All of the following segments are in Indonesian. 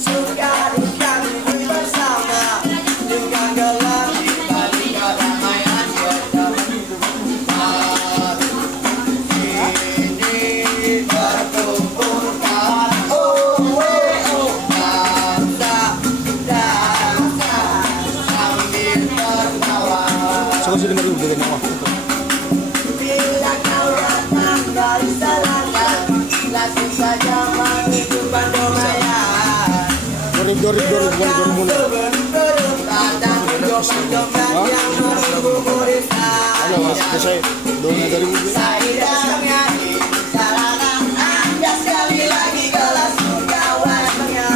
suka duka hidup bersama dengan gelar dibalik keramaian kita ini berkumpul kawan Sudah 5.000 begini wah. Bila kau datang dari selatan, langsung saja menuju Pandomaya. 2000 Kadang jombang-jombang yang menunggu di Ada mas, saya doanya dari Saida menyanyi jalanan Anda sekali lagi kelas kawannya.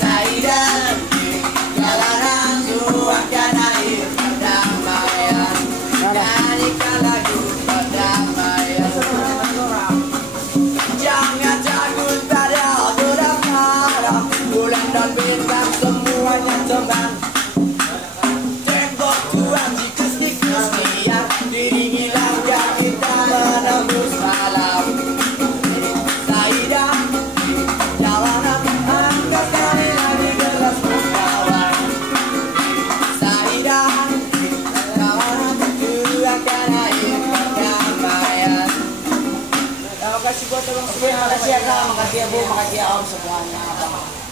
Saida jalanan tuangkan air perdamaian. Nyanyikan lagu perdamaian. Jangan takut pada bulan malam, bulan dan bintang semuanya teman. Tembok Tuhan tikus-tikus liar, diringi langkah kita menembus malam. Saida jalanan angkat sekali lagi gelas kawan. Saida jalanan tuangkan air perdamaian. Terima kasih buat tolong semua. Makasih ya Kak, makasih ya Bu, makasih ya Om semuanya.